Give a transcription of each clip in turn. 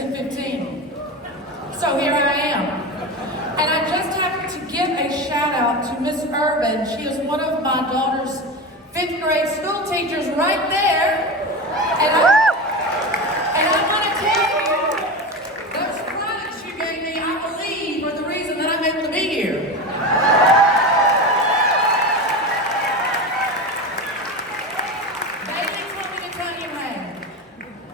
10:15. So here I am. And I just have to give a shout out to Miss Urban. She is one of my daughter's 5th grade school teachers right there. And I want to tell you, those products you gave me, I believe, are the reason that I'm able to be here. Bailey told me to tell you, hey,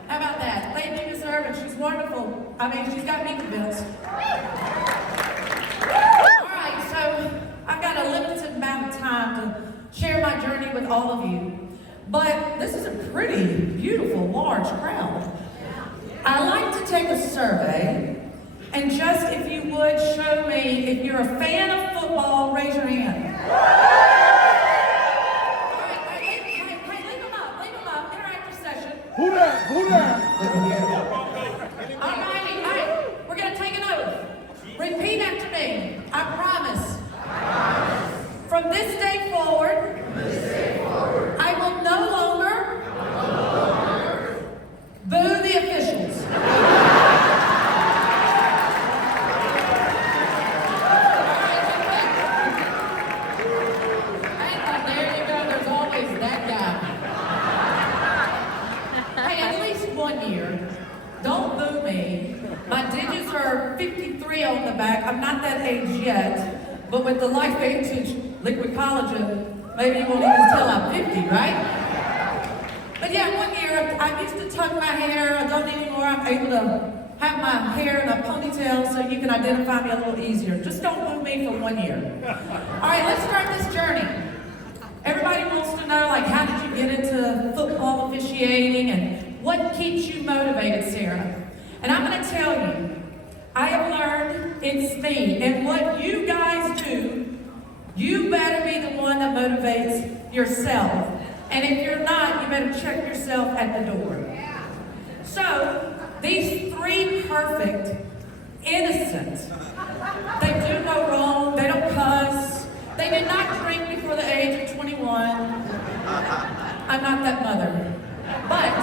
how about that? Thank you, Miss Urban. She's wonderful. I mean, she's got me convinced. All right, so I've got a limited amount of time to share my journey with all of you. But this is a pretty beautiful, large crowd. I like to take a survey, and just if you would show me if you're a fan of football, raise your hand. All right, hey, leave them up, interactive session. Who that? All right, we're gonna take an oath. Repeat after me. I promise. From this day forward, I will no longer boo the officials. There you go, there's always that guy. Hey, at least 1 year, don't boo me. My digits are 53 on the back. I'm not that age yet, but with the Life Vantage liquid collagen, maybe you won't even tell I'm 50, right? But yeah, 1 year, I used to tuck my hair. I don't anymore. I'm able to have my hair in a ponytail so you can identify me a little easier. Just don't boo me for 1 year. All right, let's start this journey. Everybody wants to know, like, how did you get into football officiating and what keeps you motivated, Sarah? And I'm going to tell you, I have learned it's me. And what you guys do, you better be the one that motivates yourself. And if you're not, you better check yourself at the door. So, these 3 perfect, innocent, they do no wrong, they don't cuss, they did not drink before the age of 21. I'm not that mother. But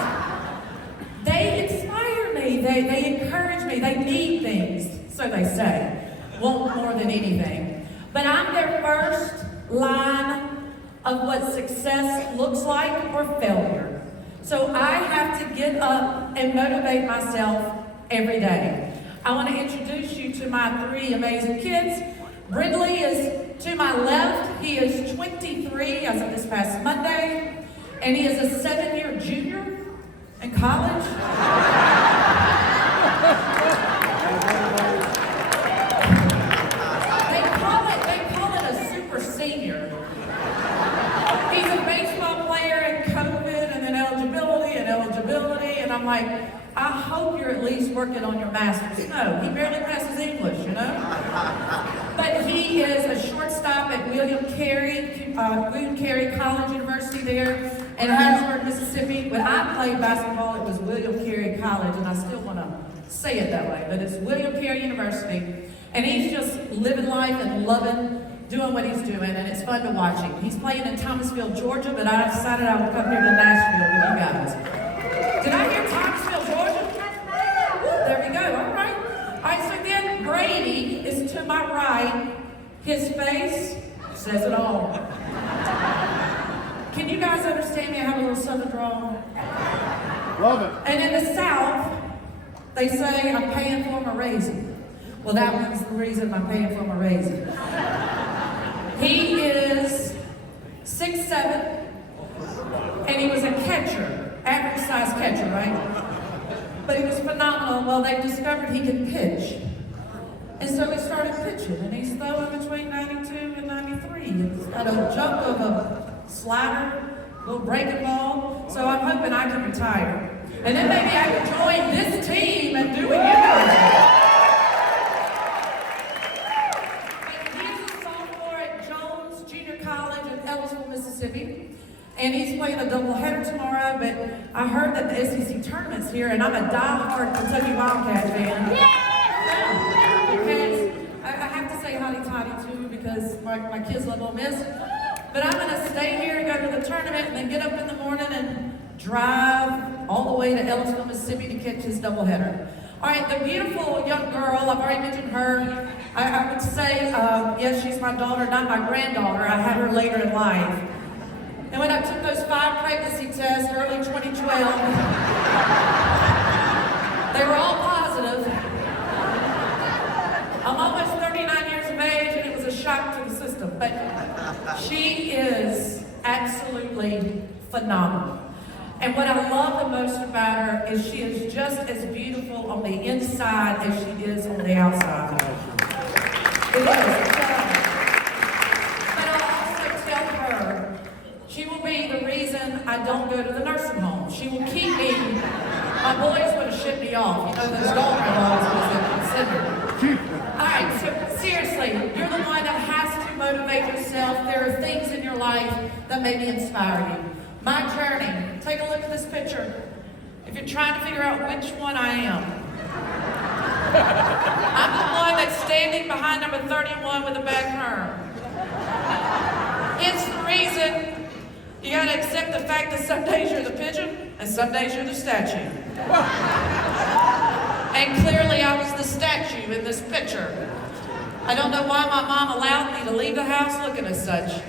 they inspire me, they encourage me, they need things, so they say. Want more than anything. But I'm their first line of what success looks like or failure. So I have to get up and motivate myself every day. I want to introduce you to my 3 amazing kids. Brindley is to my left. He is 23 as of this past Monday, and he is a 7-year junior in college. They call it a super senior. He's a baseball player and COVID and then eligibility, and I'm like, I hope you're at least working on your master's. No, he barely passes English, you know? But he is a shortstop at William Carey College University there in Harrisburg, Mississippi. When I played basketball, it was William Carey College, and I still want to say it that way, but it's William Carey University. And he's just living life and loving doing what he's doing, and it's fun to watch him. He's playing in Thomasville, Georgia, but I decided I would come here to Nashville with you guys. Did I hear Thomasville, Georgia? There we go, all right. All right, so then Brady is to my right. His face says it all. Can you guys understand me? I have a little southern drawl. Love it. And in the South, they say I'm paying for my raisin. Well, that one's the reason I'm paying for my raisin. He is 6'7", and he was a catcher, average size catcher, right? But he was phenomenal. Well, they discovered he could pitch. And so he started pitching, and he's throwing between 92 and 93. He's got a jump of a slider, a little breaking ball. So I'm hoping I can retire. And then maybe I can join this team and do what you guys do. Mississippi, and he's playing a doubleheader tomorrow, but I heard that the SEC tournament's here, and I'm a die-hard Kentucky Wildcat fan. Because I have to say hotty-toddy too, because my kids love Ole Miss. But I'm going to stay here and go to the tournament, and then get up in the morning and drive all the way to Ellisville, Mississippi to catch his doubleheader. All right, the beautiful young girl, I've already mentioned her. I would say, yes, she's my daughter, not my granddaughter. I had her later in life. And when I took those 5 pregnancy tests early 2012, they were all positive. I'm almost 39 years of age, and it was a shock to the system. But she is absolutely phenomenal. And what I love the most about her is she is just as beautiful on the inside as she is on the outside. It is. But I'll also tell her she will be the reason I don't go to the nursing home. She will keep me. My boys would have shipped me off. You know, those dog dogs was considered. All right, so seriously, you're the one that has to motivate yourself. There are things in your life that maybe inspire you. My journey, take a look at this picture. If you're trying to figure out which one I am, I'm the one that's standing behind number 31 with a bad perm. It's the reason you gotta accept the fact that some days you're the pigeon and some days you're the statue. And clearly I was the statue in this picture. I don't know why my mom allowed me to leave the house looking as such.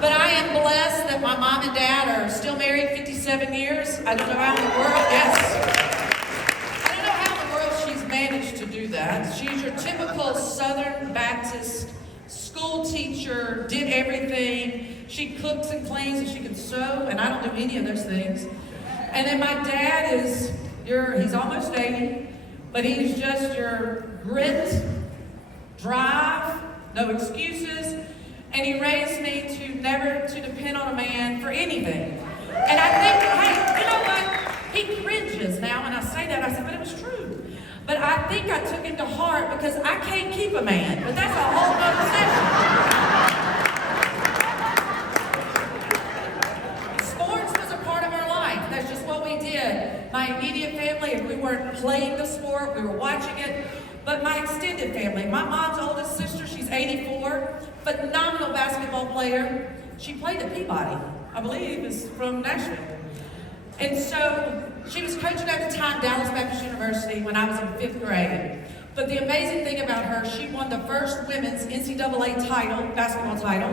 But I am blessed that my mom and dad are still married 57 years. I don't know how in the world, I don't know how in the world she's managed to do that. She's your typical Southern Baptist school teacher, did everything. She cooks and cleans and she can sew, and I don't do any of those things. And then my dad is he's almost 80, but he's just your grit, drive, no excuses. And he raised me to never to depend on a man for anything. And I think, hey, you know what? He cringes now when I say that. I said, but it was true. But I think I took it to heart because I can't keep a man. But that's a whole nother session. Sports was a part of our life. That's just what we did. My immediate family, if we weren't playing the sport, we were watching it. But my extended family, my mom's oldest sister, she's 84, phenomenal basketball player. She played at Peabody, I believe, is from Nashville. And so she was coaching at the time Dallas Baptist University when I was in 5th grade. But the amazing thing about her, she won the first women's NCAA title, basketball title,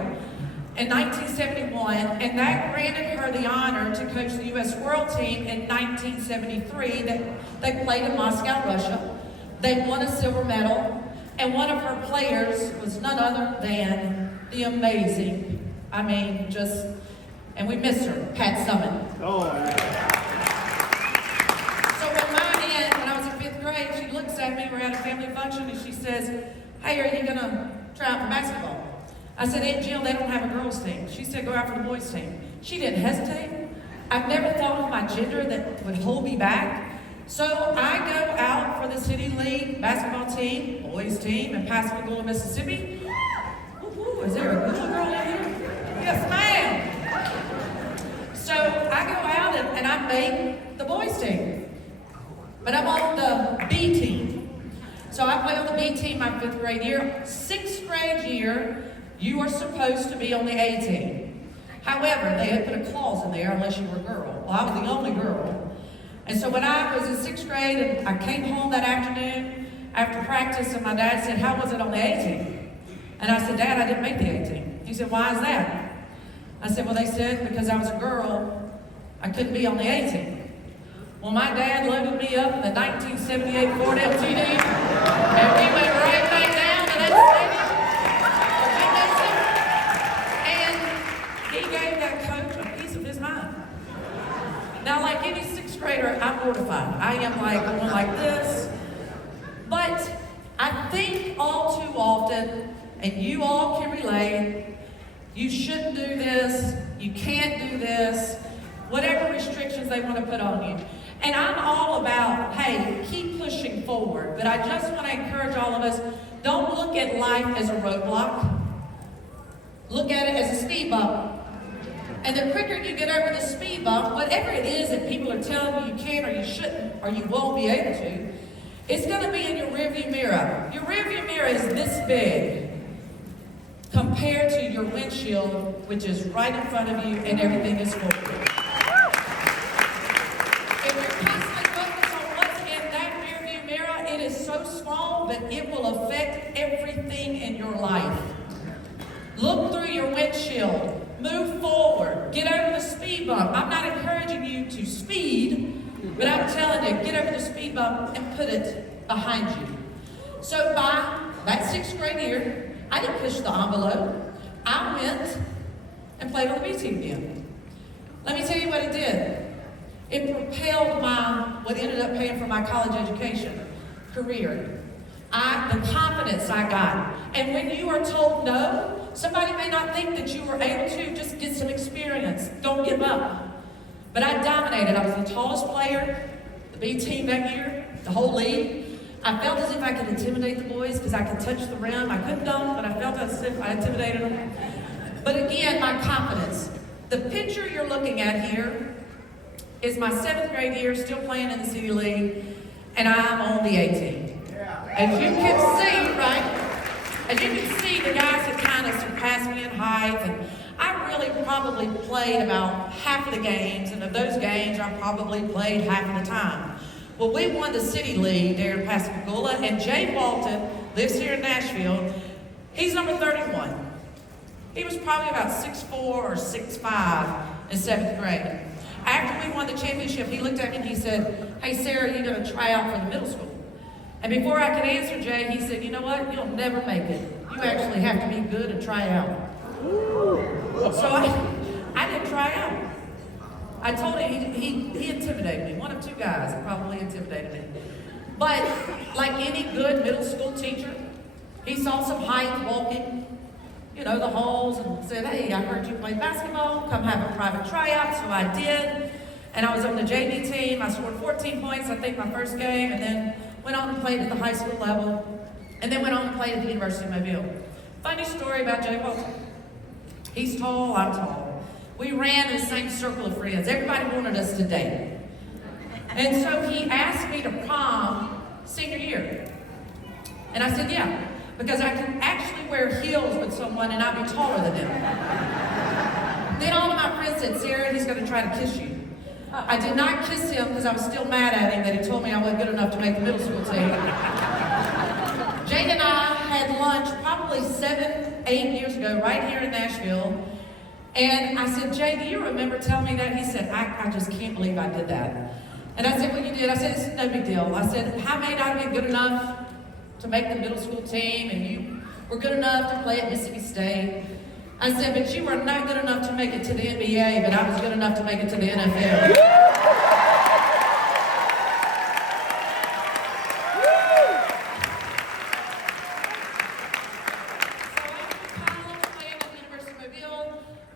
in 1971, and that granted her the honor to coach the U.S. World Team in 1973. They played in Moscow, Russia. They won a silver medal, and one of her players was none other than the amazing, and we miss her, Pat Summitt. Oh, yeah. So when I was in 5th grade, she looks at me, we're at a family function, and she says, hey, are you gonna try out for basketball? I said, Aunt Jill, they don't have a girls' team. She said, go out for the boys' team. She didn't hesitate. I've never thought of my gender that would hold me back. So I go out for the City League basketball team, boys team in Pascagoula, Mississippi. Ooh, is there a little girl in here? Yes, ma'am. So I go out and I make the boys team. But I'm on the B team. So I play on the B team my 5th grade year. 6th grade year, you are supposed to be on the A team. However, they had put a clause in there unless you were a girl. Well, I was the only girl. And so when I was in 6th grade and I came home that afternoon after practice and my dad said, how was it on the A team? And I said, Dad, I didn't make the A team. He said, why is that? I said, well, they said because I was a girl, I couldn't be on the A team. Well, my dad loaded me up in the 1978 Ford LTD and we went right back down to that stadium. And he gave that coach a piece of his mind. Now, like any 6th grader, I'm mortified. I am going like this. But I think all too often, and you all can relate, you shouldn't do this, you can't do this, whatever restrictions they want to put on you. And I'm all about, hey, keep pushing forward. But I just want to encourage all of us, don't look at life as a roadblock. Look at it as a speed bump. And the quicker you get over the speed bump, whatever it is that people are telling you you can or you shouldn't or you won't be able to, it's going to be in your rearview mirror. Your rearview mirror is this big compared to your windshield, which is right in front of you and everything is forward. If you're constantly focused on what's in that so small that it will affect everything in your life. Look through your windshield. Move forward. Get over the speed bump. I'm not encouraging you to speed, but I'm telling you, get over the speed bump and put it behind you. So by that 6th grade year, I didn't push the envelope. I went and played on the B team again. Let me tell you what it did. It propelled what ended up paying for my college education, career. The confidence I got. And when you are told no, somebody may not think that you were able to, just get some experience. Don't give up. But I dominated. I was the tallest player, the B team that year, the whole league. I felt as if I could intimidate the boys because I could touch the rim. I couldn't dunk, but I felt as if I intimidated them. But again, my confidence. The picture you're looking at here is my 7th grade year, still playing in the City League, and I'm on the A team. As you can see, right? As you can see, the guys have kind of surpassed me in height, and I really probably played about half of the games, and of those games, I probably played half of the time. Well, we won the City League there in Pascagoula, and Jay Walton lives here in Nashville. He's number 31. He was probably about 6'4" or 6'5" in 7th grade. After we won the championship, he looked at me and he said, "Hey, Sarah, you're going to try out for the middle school." And before I could answer, Jay, he said, "You know what? You'll never make it. You actually have to be good and try out." So I didn't try out. I told him he intimidated me. One of 2 guys probably intimidated me. But like any good middle school teacher, he saw some height walking, the halls, and said, "Hey, I heard you play basketball. Come have a private tryout." So I did. And I was on the JV team. I scored 14 points, I think, my first game, and then went on and played at the high school level, and then went on and played at the University of Mobile. Funny story about Jay Walton. He's tall, I'm tall. We ran in the same circle of friends. Everybody wanted us to date. And so he asked me to prom senior year. And I said, yeah, because I can actually wear heels with someone and I'll be taller than them. Then all of my friends said, "Sarah, he's going to try to kiss you." I did not kiss him because I was still mad at him that he told me I wasn't good enough to make the middle school team. Jade and I had lunch probably 7, 8 years ago right here in Nashville. And I said, "Jay, do you remember telling me that?" He said, I just can't believe I did that. And I said, "Well, you did." I said, "It's no big deal." I said, "How may not have been good enough to make the middle school team, and you were good enough to play at Mississippi State." I said, "But you were not good enough to make it to the NBA, but I was good enough to make it to the NFL."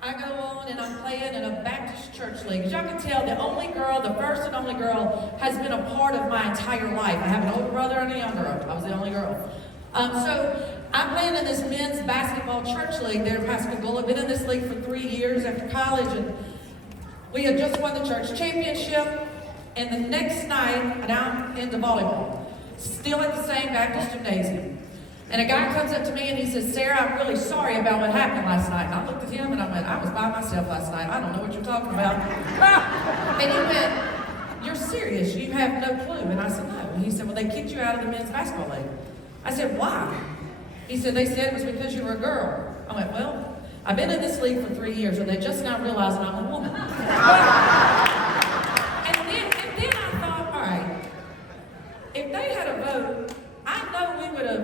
I go on and I'm playing in a Baptist church league. As y'all can tell, the first and only girl, has been a part of my entire life. I have an older brother and a younger. I was the only girl. So I'm playing in this men's basketball church league there in Pascagoula. Been in this league for 3 years after college, and we had just won the church championship. And the next night, and I'm into volleyball, still at the same Baptist gymnasium. And a guy comes up to me and he says, "Sarah, I'm really sorry about what happened last night." And I looked at him and I went, "I was by myself last night. I don't know what you're talking about." And he went, "You're serious? You have no clue?" And I said, "No." And he said, "Well, they kicked you out of the men's basketball league." I said, "Why?" He said, "They said it was because you were a girl." I went, "Well, I've been in this league for 3 years and they just now realizing I'm a woman." and then I thought, all right, if they had a vote, I know we would have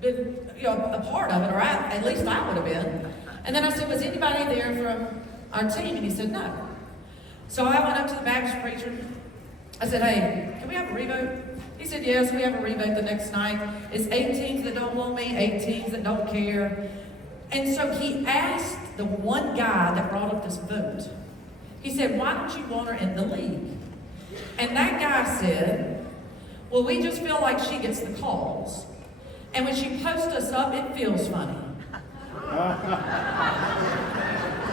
been a part of it, or at least I would have been. And then I said, "Was anybody there from our team?" And he said, "No." So I went up to the Baptist preacher. I said, "Hey, can we have a revote?" He said, "Yes, we have a revote the next night. It's 8 teams that don't want me, 8 teams that don't care." And so he asked the one guy that brought up this vote, he said, "Why don't you want her in the league?" And that guy said, "Well, we just feel like she gets the calls. And when she posts us up, it feels funny."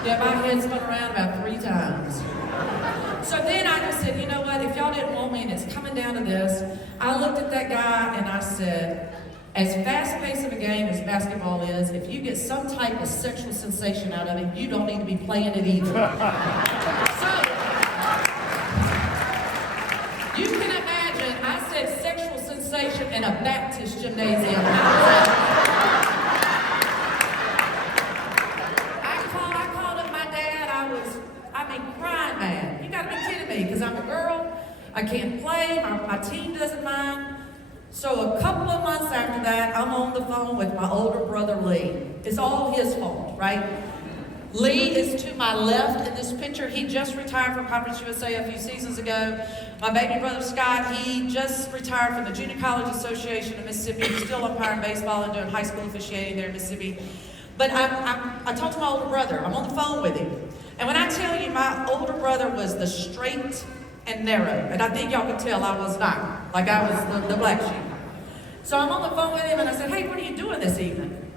Yeah, my head spun around about 3 times. So then I just said, "You know what, if y'all didn't want me and it's coming down to this," I looked at that guy and I said, "As fast-paced of a game as basketball is, if you get some type of sexual sensation out of it, you don't need to be playing it either." So, you can imagine, I said sexual sensation sensation in a Baptist gymnasium. I called up my dad. Crying mad. You gotta be kidding me, because I'm a girl. I can't play. My team doesn't mind. So a couple of months after that, I'm on the phone with my older brother, Lee. It's all his fault, right? Lee is to my left in this picture. He just retired from Conference USA a few seasons ago. My baby brother, Scott, he just retired from the Junior College Association of Mississippi. He's still umpiring baseball and doing high school officiating there in Mississippi. But I talked to my older brother. I'm on the phone with him. And when I tell you my older brother was the straight and narrow, and I think y'all can tell I was not, like I was the black sheep. So I'm on the phone with him and I said, hey, what are you doing this evening?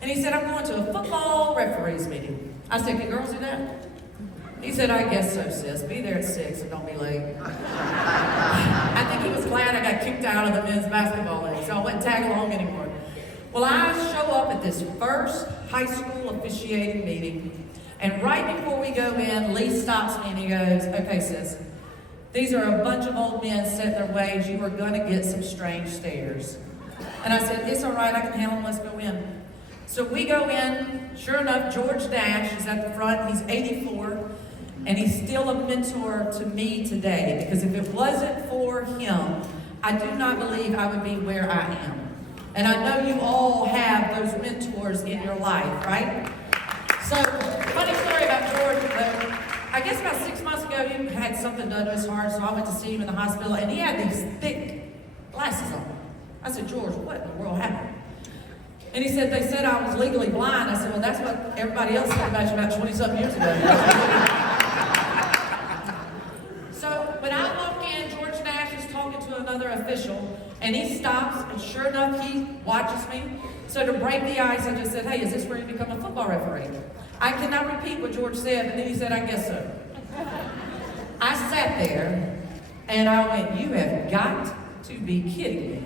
And he said, I'm going to a football referees meeting. I said, can girls do that? He said, I guess so, sis. Be there at 6 and don't be late. I think he was glad I got kicked out of the men's basketball league, so I wouldn't tag along anymore. Well, I show up at this first high school officiating meeting, and right before we go in, Lee stops me and he goes, okay, sis, these are a bunch of old men set in their ways. You are going to get some strange stares. And I said, it's all right, I can handle them, let's go in. So we go in, sure enough, George Dash is at the front. He's 84, and he's still a mentor to me today, because if it wasn't for him, I do not believe I would be where I am. And I know you all have those mentors in your life, right? So, funny story about George, though. I guess about 6 months ago, he had something done to his heart, so I went to see him in the hospital, and he had these thick glasses on. I said, George, what in the world happened? And he said, they said I was legally blind. I said, well, that's what everybody else said about you about 20-something years ago. So when I walk in, George Nash is talking to another official, and he stops, and sure enough, he watches me. So to break the ice, I just said, hey, is this where you become a football referee? I cannot repeat what George said, but then he said, I guess so. I sat there, and I went, you have got to be kidding me.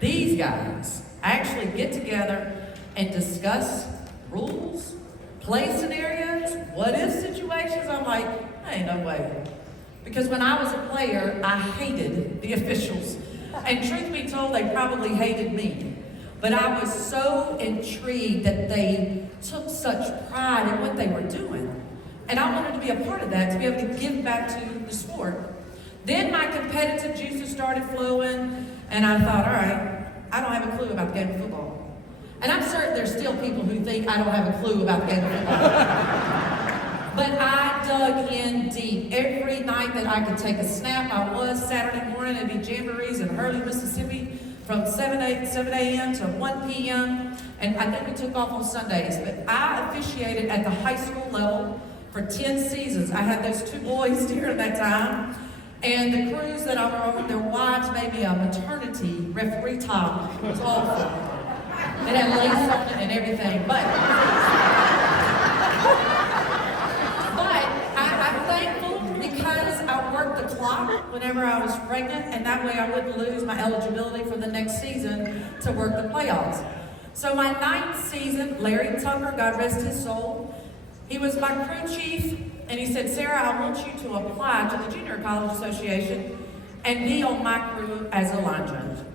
These guys actually get together and discuss rules, play scenarios, what-if situations. I'm like, ain't no way. Because when I was a player, I hated the officials. And truth be told, they probably hated me. But I was so intrigued that they took such pride in what they were doing. And I wanted to be a part of that, to be able to give back to the sport. Then my competitive juices started flowing, and I thought, all right, I don't have a clue about the game of football. And I'm certain there's still people who think I don't have a clue about the game of football. But I dug in deep. Every night that I could take a snap, I was. Saturday morning, it'd be jamborees in Hurley, Mississippi, from 7 a.m. to 1 p.m. And I think we took off on Sundays. But I officiated at the high school level for 10 seasons. I had those two boys during that time. And the crews that I were on, their wives made me a maternity referee top. It was awful. It had lace on it and everything. But I'm thankful because I worked the clock whenever I was pregnant, and that way I wouldn't lose my eligibility for the next season to work the playoffs. So my 9th season, Larry Tucker, God rest his soul, he was my crew chief. And he said, Sarah, I want you to apply to the Junior College Association and be on my crew as a line judge.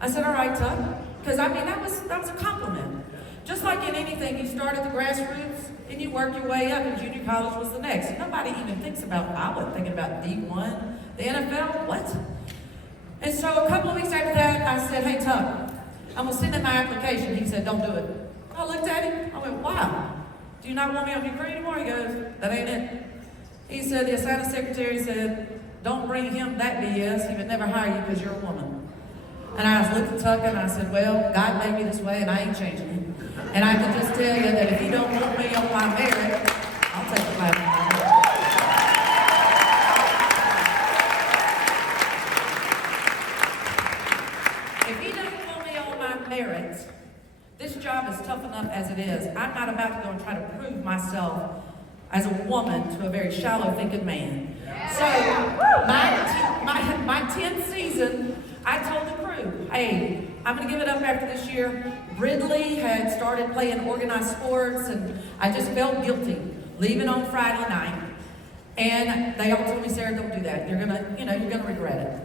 I said, all right, Tuck. Because, I mean, that was a compliment. Just like in anything, you start at the grassroots and you work your way up, and junior college was the next. Nobody even thinks about, I wasn't thinking about D1, the NFL, what? And so a couple of weeks after that, I said, hey, Tuck, I'm going to send in my application. He said, don't do it. I looked at him. I went, wow. Do you not want me on your crew anymore? He goes, that ain't it. He said, the assignment secretary said, don't bring him that BS. He would never hire you because you're a woman. And I looked at Tucker and I said, well, God made me this way and I ain't changing it. And I can just tell you that if you don't want me on my merit, I'll take the platform. If you don't want me on my merit, this job is tough enough as it is. I'm not about to go and try to prove myself as a woman to a very shallow-thinking man. So, my 10th season, I told the crew, hey, I'm going to give it up after this year. Ridley had started playing organized sports, and I just felt guilty leaving on Friday night. And they all told me, Sarah, don't do that. You're going to regret it.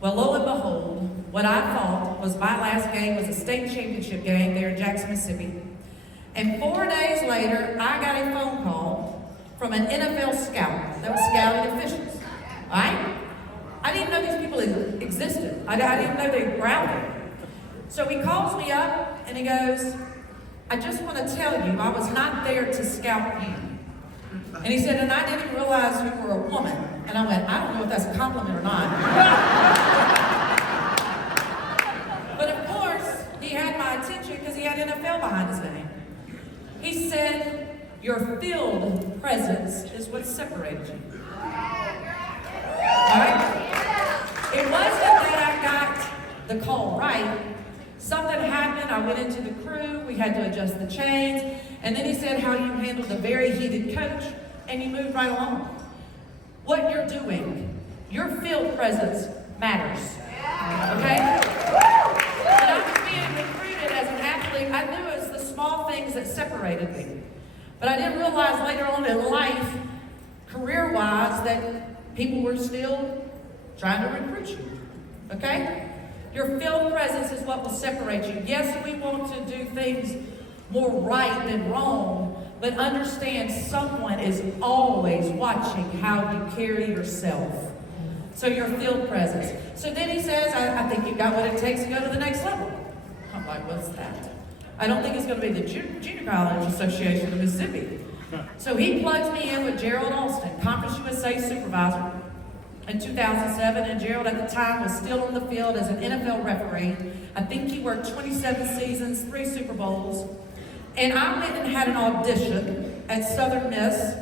Well, lo and behold, what I thought was my last game was a state championship game there in Jackson, Mississippi. And 4 days later, I got a phone call from an NFL scout that was scouting officials. All right? I didn't know these people existed. I didn't know they were out there. So he calls me up and he goes, I just want to tell you, I was not there to scout you. And he said, and I didn't realize you were a woman. And I went, I don't know if that's a compliment or not. But of course, he had my attention because he had NFL behind his name. He said, your field presence is what separated you. All right? It wasn't that I got the call right. Something happened, I went into the crew, we had to adjust the chains, and then he said how you handled a very heated coach, and you moved right along. What you're doing, your field presence matters. Okay? When I was being recruited as an athlete, I knew it was the small things that separated me. But I didn't realize later on in life, career-wise, that people were still trying to recruit you. Okay? Your field presence is what will separate you. Yes, we want to do things more right than wrong, but understand someone is always watching how you carry yourself. So your field presence. So then he says, I think you've got what it takes to go to the next level. I'm like, what's that? I don't think it's going to be the Junior College Association of Mississippi. So he plugs me in with Gerald Alston, Conference USA supervisor, in 2007, and Gerald at the time was still on the field as an NFL referee. I think he worked 27 seasons, 3 Super Bowls. And I went and had an audition at Southern Miss.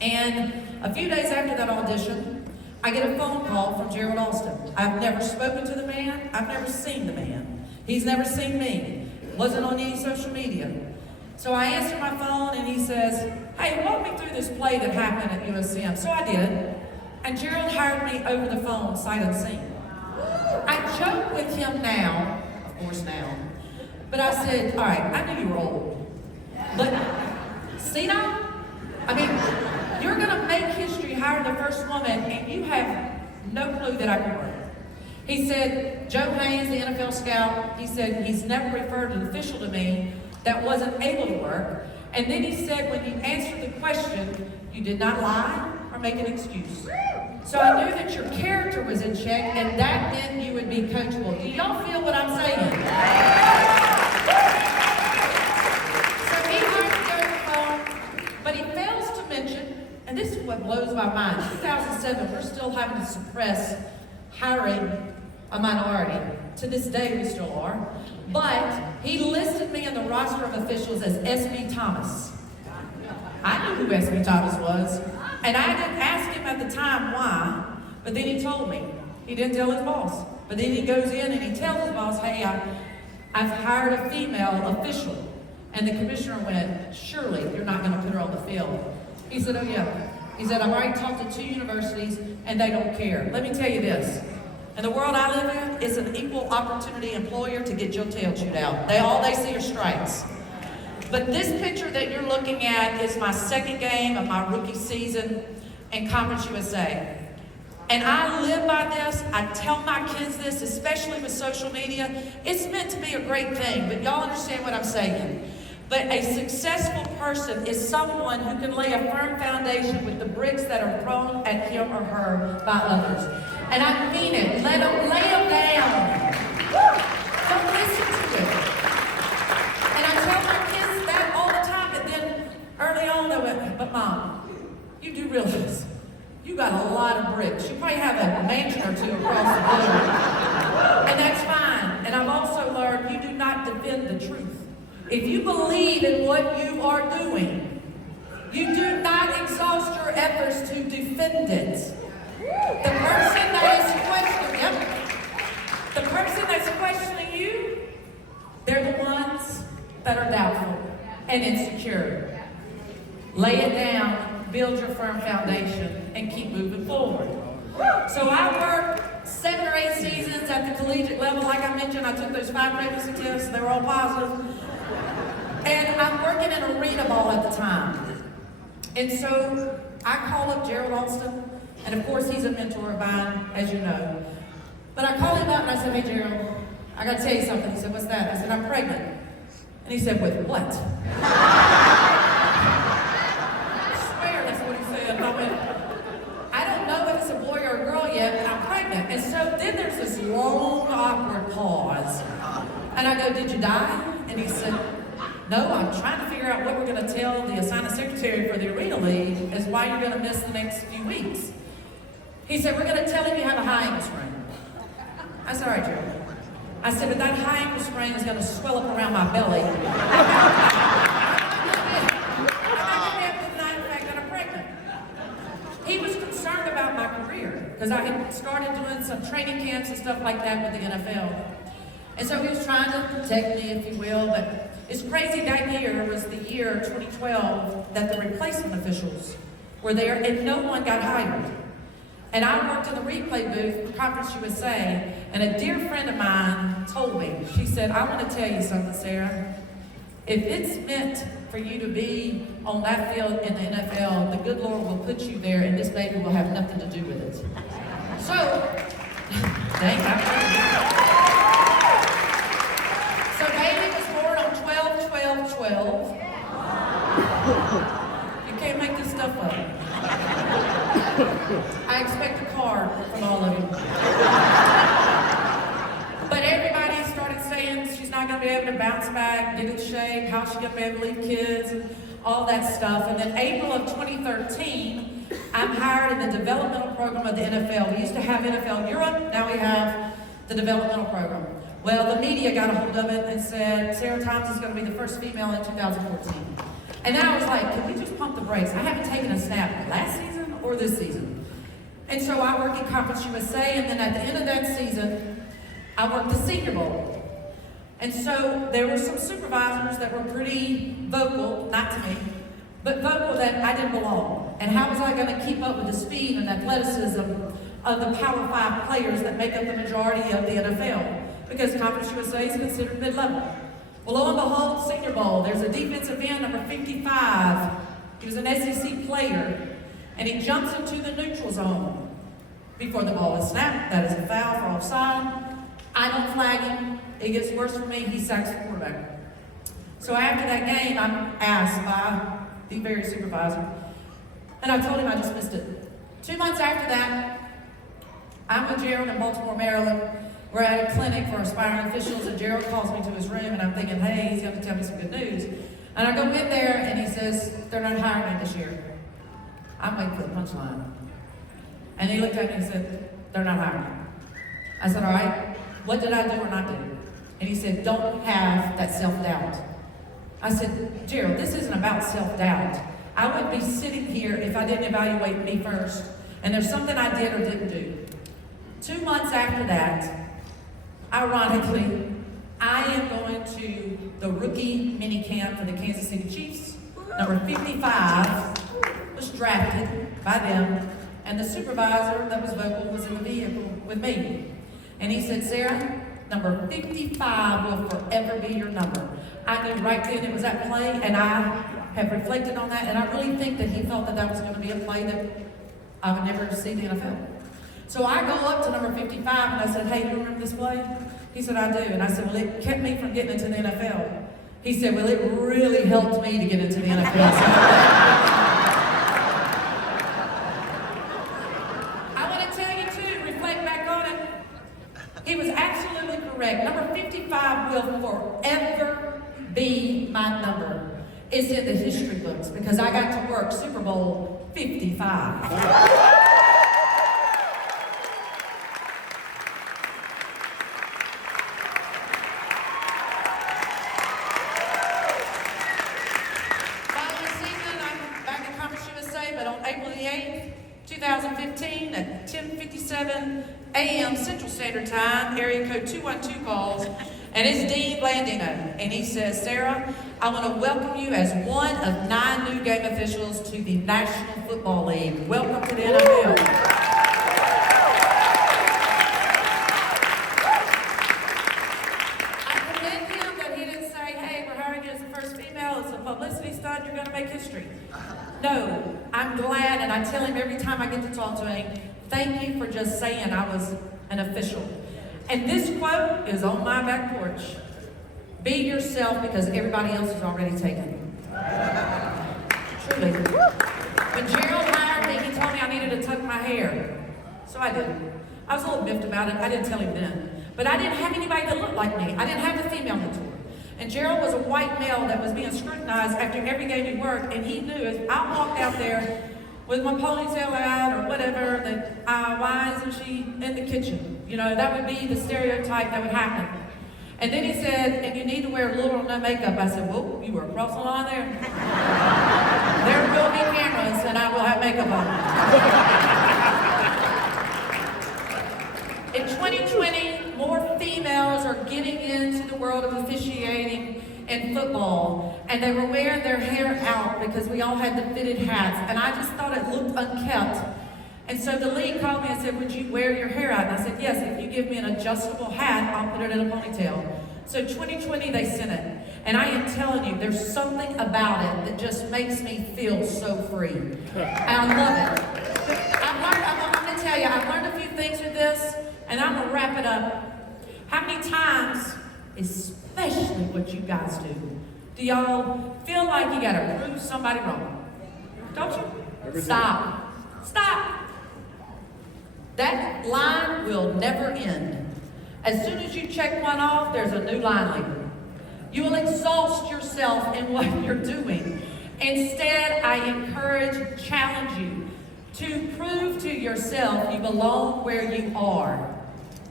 And a few days after that audition, I get a phone call from Gerald Alston. I've never spoken to the man. I've never seen the man. He's never seen me. Wasn't on any social media. So I answer my phone and he says, hey, walk me through this play that happened at USM. So I did. And Gerald hired me over the phone, sight unseen. I joke with him now, of course now, but I said, all right, I knew you were old, but see now? I mean, you're gonna make history, hire the first woman, and you have no clue that I can work. He said, Joe Haynes, the NFL scout, he said, he's never referred an official to me that wasn't able to work. And then he said, when you answered the question, you did not lie or make an excuse. So I knew that your character was in check, and that meant you would be coachable. Do y'all feel what I'm saying? So he hired to go to the phone, but he fails to mention, and this is what blows my mind, 2007, we're still having to suppress hiring a minority. To this day, we still are. But he listed me in the roster of officials as S.B. Thomas. I knew who S.B. Thomas was. And I didn't ask him at the time why, but then he told me. He didn't tell his boss. But then he goes in and he tells his boss, hey, I've hired a female official. And the commissioner went, surely you're not going to put her on the field. He said, oh yeah. He said, I've already talked to 2 universities and they don't care. Let me tell you this. In the world I live in, it's an equal opportunity employer to get your tail chewed out. All they see are strikes. But this picture that you're looking at is my 2nd game of my rookie season in Conference USA. And I live by this. I tell my kids this, especially with social media. It's meant to be a great thing, but y'all understand what I'm saying. But a successful person is someone who can lay a firm foundation with the bricks that are thrown at him or her by others. And I mean it. Let them lay them down. Don't listen to it. And I tell my kids that all the time, but then early on they went, but Mom, you do realize you got a lot of bricks. You probably have a mansion or 2 across the board. And that's fine. And I've also learned you do not defend the truth. If you believe in what you are doing, you do not exhaust your efforts to defend it. The person that's questioning you, they're the ones that are doubtful and insecure. Lay it down, build your firm foundation, and keep moving forward. So I worked 7 or 8 seasons at the collegiate level. Like I mentioned, I took those 5 pregnancy tests. They were all positive. And I'm working in arena ball at the time. And so I call up Gerald Alston, and of course he's a mentor of mine, as you know. But I called him up and I said, hey, Gerald, I got to tell you something. He said, what's that? I said, I'm pregnant. And he said, with what? I swear that's what he said. And I went, I don't know if it's a boy or a girl yet, but I'm pregnant. And so then there's this long, awkward pause. And I go, did you die? And he said, no, I'm trying to figure out what we're going to tell the assignment secretary for the Arena League is why you're going to miss the next few weeks. He said, we're going to tell him you have a high ankle sprain. I said, all right, Gerald. I said, but that high ankle sprain is going to swell up around my belly. And I can with the fact that I'm pregnant. He was concerned about my career because I had started doing some training camps and stuff like that with the NFL. And so he was trying to protect me, if you will, but it's crazy. That year was the year 2012 that the replacement officials were there and no one got hired. And I worked in the replay booth for Conference USA, and a dear friend of mine told me, she said, I want to tell you something, Sarah. If it's meant for you to be on that field in the NFL, the good Lord will put you there, and this baby will have nothing to do with it. So, dang, so baby was born on 12/12/12. You can't make this stuff up. I expect a card from all of you. But everybody started saying she's not going to be able to bounce back, get in shape, how's she going to be able to leave kids, and all that stuff. And then April of 2013, I'm hired in the developmental program of the NFL. We used to have NFL Europe, now we have the developmental program. Well, the media got a hold of it and said, Sarah Thomas is going to be the first female in 2014. And then I was like, can we just pump the brakes? I haven't taken a snap last season or this season. And so I worked in Conference USA, and then at the end of that season, I worked the Senior Bowl. And so there were some supervisors that were pretty vocal, not to me, but vocal that I didn't belong. And how was I going to keep up with the speed and athleticism of the Power 5 players that make up the majority of the NFL? Because Conference USA is considered mid-level. Well, lo and behold, Senior Bowl, there's a defensive end, number 55. He was an SEC player, and he jumps into the neutral zone before the ball is snapped. That is a foul for offside. I don't flag him. It gets worse for me. He sacks the quarterback. So after that game, I'm asked by the very supervisor, and I told him I just missed it. 2 months after that, I'm with Gerald in Baltimore, Maryland. We're at a clinic for aspiring officials, and Gerald calls me to his room, and I'm thinking, hey, he's going to tell me some good news. And I go in there, and he says, they're not hiring me this year. I'm waiting for the punchline. And he looked at me and said, they're not hiring me. I said, all right, what did I do or not do? And he said, don't have that self-doubt. I said, Gerald, this isn't about self-doubt. I wouldn't be sitting here if I didn't evaluate me first. And there's something I did or didn't do. 2 months after that, ironically, I am going to the rookie mini camp for the Kansas City Chiefs. Number 55 was drafted by them, and the supervisor that was vocal was in the vehicle with me. And he said, Sarah, number 55 will forever be your number. I knew right then it was that play, and I have reflected on that, and I really think that he thought that that was going to be a play that I would never see the NFL. So I go up to number 55 and I said, hey, do you remember this play? He said, I do. And I said, well, it kept me from getting into the NFL. He said, well, it really helped me to get into the NFL. I want to tell you too, reflect back on it. He was absolutely correct. Number 55 will forever be my number. It's in the history books because I got to work Super Bowl 55. April the 8th, 2015 at 10:57 a.m. Central Standard Time, area code 212 calls, and it's Dean Blandino. And he says, Sarah, I want to welcome you as one of 9 new game officials to the National Football League. Welcome to the NFL. I commend him that he didn't say, hey, we're hiring you as the first female. It's a publicity stunt. You're going to make history. No, I'm glad, and I tell him every time I get to talk to him, thank you for just saying I was an official. And this quote is on my back porch. Be yourself because everybody else is already taken. Truly. When Gerald hired me, he told me I needed to tuck my hair. So I did. I was a little miffed about it. I didn't tell him then. But I didn't have anybody that looked like me. I didn't have a female mentor. And Gerald was a white male that was being scrutinized after every game he worked, and he knew if I walked out there with my ponytail out or whatever, that why isn't she in the kitchen? You know, that would be the stereotype that would happen. And then he said, and you need to wear little or no makeup. I said, whoa, you were across the line there. There will be cameras, and I will have makeup on. In 2020, more females are getting into the world of officiating and football, and they were wearing their hair out because we all had the fitted hats, and I just thought it looked unkept. And so the league called me and said, would you wear your hair out? And I said, yes, if you give me an adjustable hat, I'll put it in a ponytail. So 2020, they sent it. And I am telling you, there's something about it that just makes me feel so free. And I love it. I'm going to tell you, I've learned a few things with this, and I'm going to wrap it up. How many times, especially what you guys do y'all feel like you got to prove somebody wrong? Don't you? Stop. Stop. That line will never end. As soon as you check one off, there's a new line leader. You will exhaust yourself in what you're doing. Instead, I encourage, challenge you to prove to yourself you belong where you are.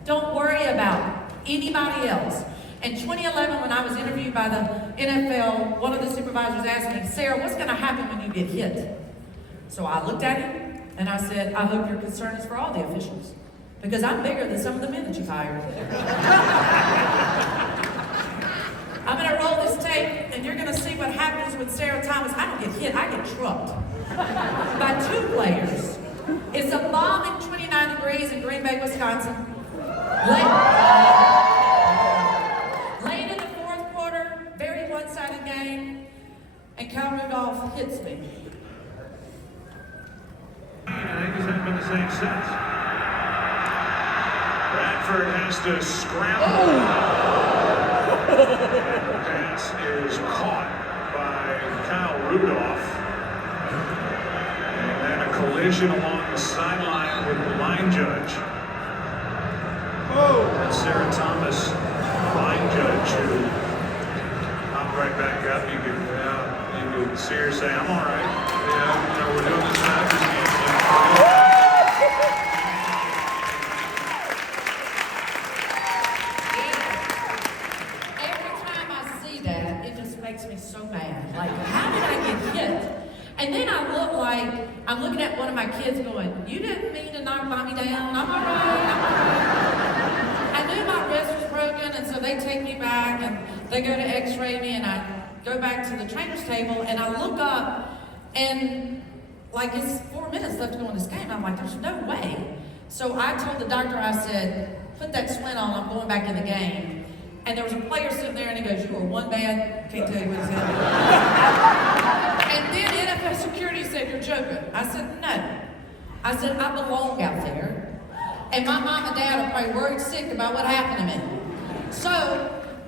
Don't worry about anybody else. In 2011, when I was interviewed by the NFL, one of the supervisors asked me, Sarah, what's going to happen when you get hit? So I looked at him and I said, I hope your concern is for all the officials, because I'm bigger than some of the men that you've hired. I'm going to roll this tape and you're going to see what happens with Sarah Thomas. I don't get hit, I get trucked by two players. It's a balmy 29 degrees in Green Bay, Wisconsin. Late in the fourth quarter, very one-sided game, and Kyle Rudolph hits me. I think it hasn't been the same since. Bradford has to scramble. The pass is caught by Kyle Rudolph. And then a collision along the sideline with the line judge. That's Sarah Thomas, line judge, who popped right back up. You could see her say, I'm all right. Yeah, we're doing this practice game. Every time I see that, it just makes me so mad. Like, how did I get hit? And then I look like I'm looking at one of my kids going, you didn't mean to knock mommy down. I'm all right. I knew my wrist was broken, and so they take me back and they go to x-ray me, and I go back to the trainer's table and I look up and like it's 4 minutes left to go in this game. I'm like, there's no way. So I told the doctor, I said, put that splint on, I'm going back in the game. And there was a player sitting there and he goes, you were one bad, can't tell you what he said. And then NFL security said, you're joking. I said, no. I said, I belong out there. And my mom and dad are probably worried sick about what happened to me. So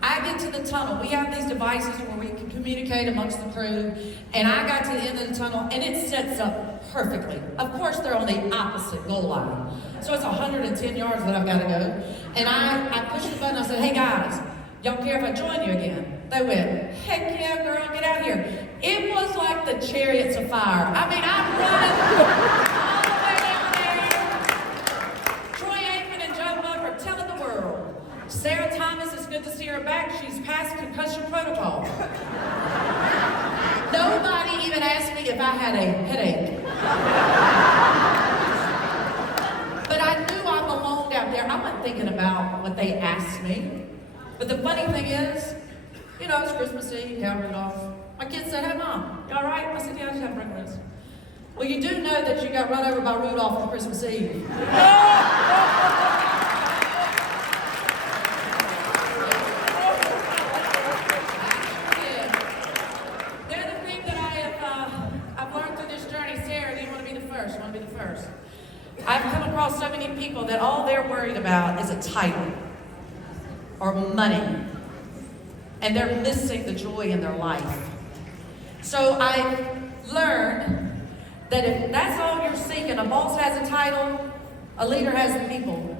I get to the tunnel. We have these devices where we can communicate amongst the crew. And I got to the end of the tunnel and it sets up perfectly. Of course, they're on the opposite goal line. So it's 110 yards that I've got to go. And I pushed the button. I said, hey guys, y'all care if I join you again? They went, heck yeah, girl, get out here. It was like the Chariots of Fire. I mean, I'm running all the way down there. Troy Aikman and Joe Buck are telling the world, Sarah Thomas, it's good to see her back. She's passed concussion protocol. Nobody even asked me if I had a headache. But I knew I belonged out there. I wasn't thinking about what they asked me. But the funny thing is, you know, it's Christmas Eve, Cal Rudolph. My kid said, hey mom, you all right? I said, yeah, I just had breakfast. Well, you do know that you got run over by Rudolph on Christmas Eve. I've come across so many people that all they're worried about is a title. or money. And they're missing the joy in their life. So I learned that if that's all you're seeking, a boss has a title, a leader has the people.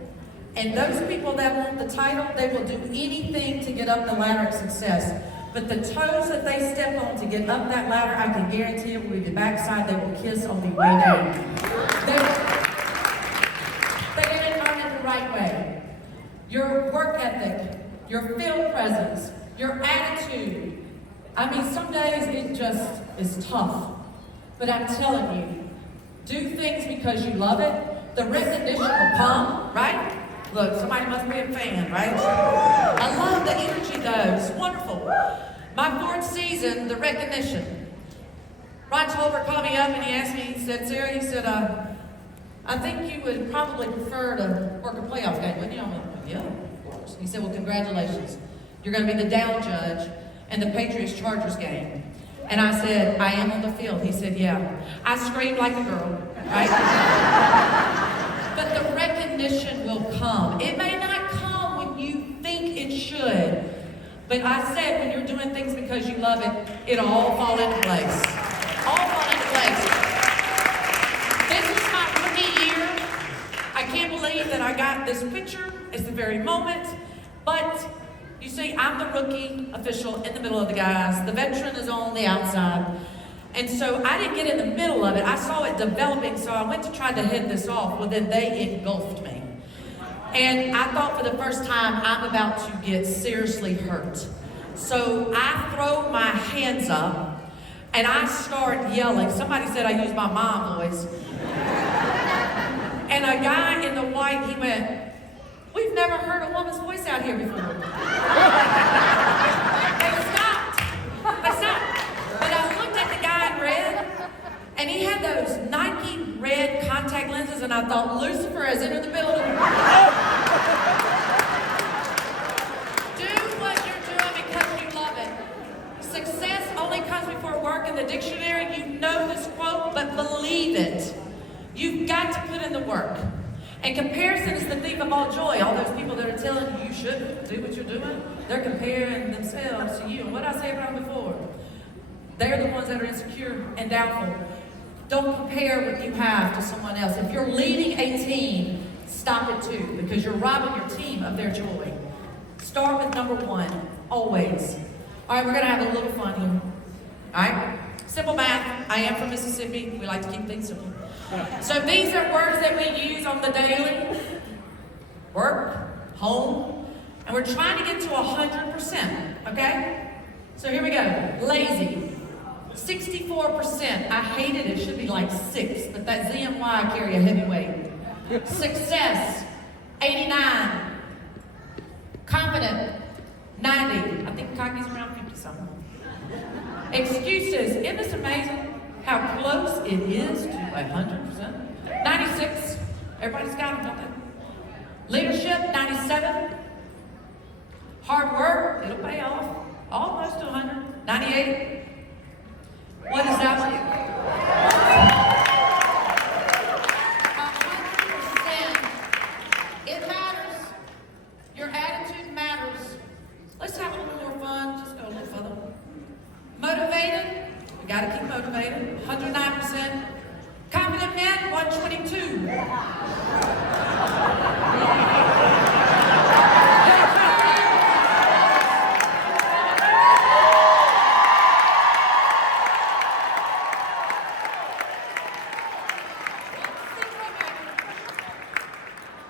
And those people that want the title, they will do anything to get up the ladder of success. But the toes that they step on to get up that ladder, I can guarantee it will be the backside they will kiss on the way down. They didn't learn it the right way. Your work ethic, your field presence, your attitude. I mean, some days it just is tough. But I'm telling you, do things because you love it. The recognition will come, right? Look, somebody must be a fan, right? I love the energy though, it's wonderful. My fourth season, the recognition. Ron Tolbert called me up and he asked me, he said, Sarah, he said, I think you would probably prefer to work a playoff game, wouldn't you? I'm like, yeah, of course. He said, well, congratulations. You're going to be the down judge in the Patriots-Chargers game. And I said, I am on the field. He said, yeah. I screamed like a girl, right? But the recognition will come. It may not come when you think it should. But I said, when you're doing things because you love it, it'll all fall into place. All fall into place. This is my rookie year. I can't believe that I got this picture. It's the very moment. But you see, I'm the rookie official in the middle of the guys. The veteran is on the outside. And so I didn't get in the middle of it. I saw it developing, so I went to try to head this off. Well, then they engulfed me. And I thought for the first time, I'm about to get seriously hurt. So I throw my hands up, and I start yelling. Somebody said I used my mom voice. And a guy in the white, he went, we've never heard a woman's voice out here before. They stopped. But I looked at the guy in red, and he had those Nike red contact lenses, and I thought, Lucifer has entered the building. Do what you're doing because you love it. Success only comes before work in the dictionary. You know this quote, but believe it. You've got to put in the work. And comparison is the thief of all joy. All those people that are telling you you shouldn't do what you're doing, they're comparing themselves to you. And what I said about them before, they're the ones that are insecure and doubtful. Don't compare what you have to someone else. If you're leading a team, stop it too, because you're robbing your team of their joy. Start with number one, always. All right, we're going to have a little fun here. All right? Simple math. I am from Mississippi. We like to keep things simple. So these are words that we use on the daily. Work, home, and we're trying to get to 100%, okay? So here we go. Lazy, 64%. I hated it. It should be like 6, but that Z and Y carry a heavy weight. Success, 89. Confident, 90. I think cocky's around 50-something. Excuses. Isn't this amazing how close it is to 100%? 96. Everybody's got them, don't they? Leadership, 97. Hard work, it'll pay off. Almost to 100. 98. What is that one? 100%. It matters. Your attitude matters. Let's have a little more fun. Just go a little further. Motivated. We got to keep motivated. 109%. Confident man, 122.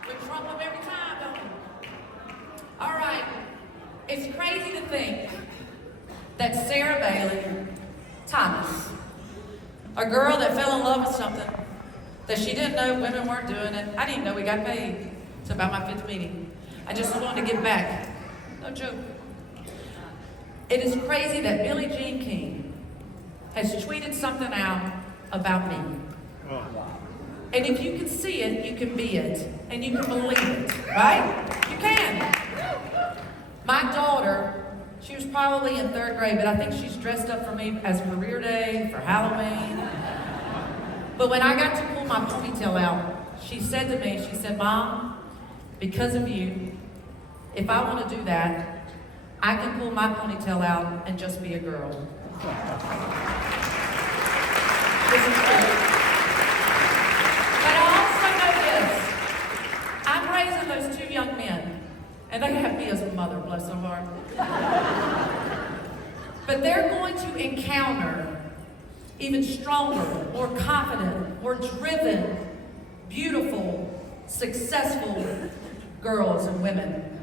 We trump them every time, don't we? All right. It's crazy to think that Sarah Bailey Thomas, a girl that fell in love with something that she didn't know women weren't doing it. I didn't know we got paid. It's about my 5th meeting. I just wanted to give back. No joke. It is crazy that Billie Jean King has tweeted something out about me. And if you can see it, you can be it. And you can believe it, right? You can. My daughter, she was probably in 3rd grade, but I think she's dressed up for me as career day, for Halloween. But when I got to pull my ponytail out, she said to me, she said, Mom, because of you, if I want to do that, I can pull my ponytail out and just be a girl. This is true. But I also know this. I'm raising those two young men, and they have me as a mother, bless their heart. But they're going to encounter even stronger, more confident, more driven, beautiful, successful girls and women.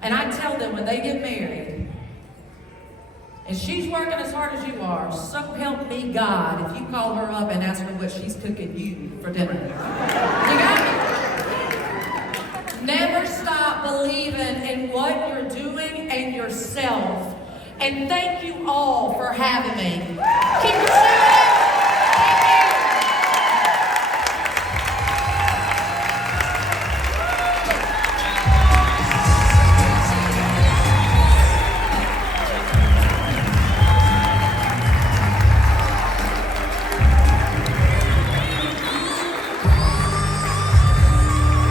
And I tell them when they get married, and she's working as hard as you are, so help me God if you call her up and ask her what she's cooking you for dinner. You got me? Never stop believing in what you're doing and yourself. And thank you all for having me. Keep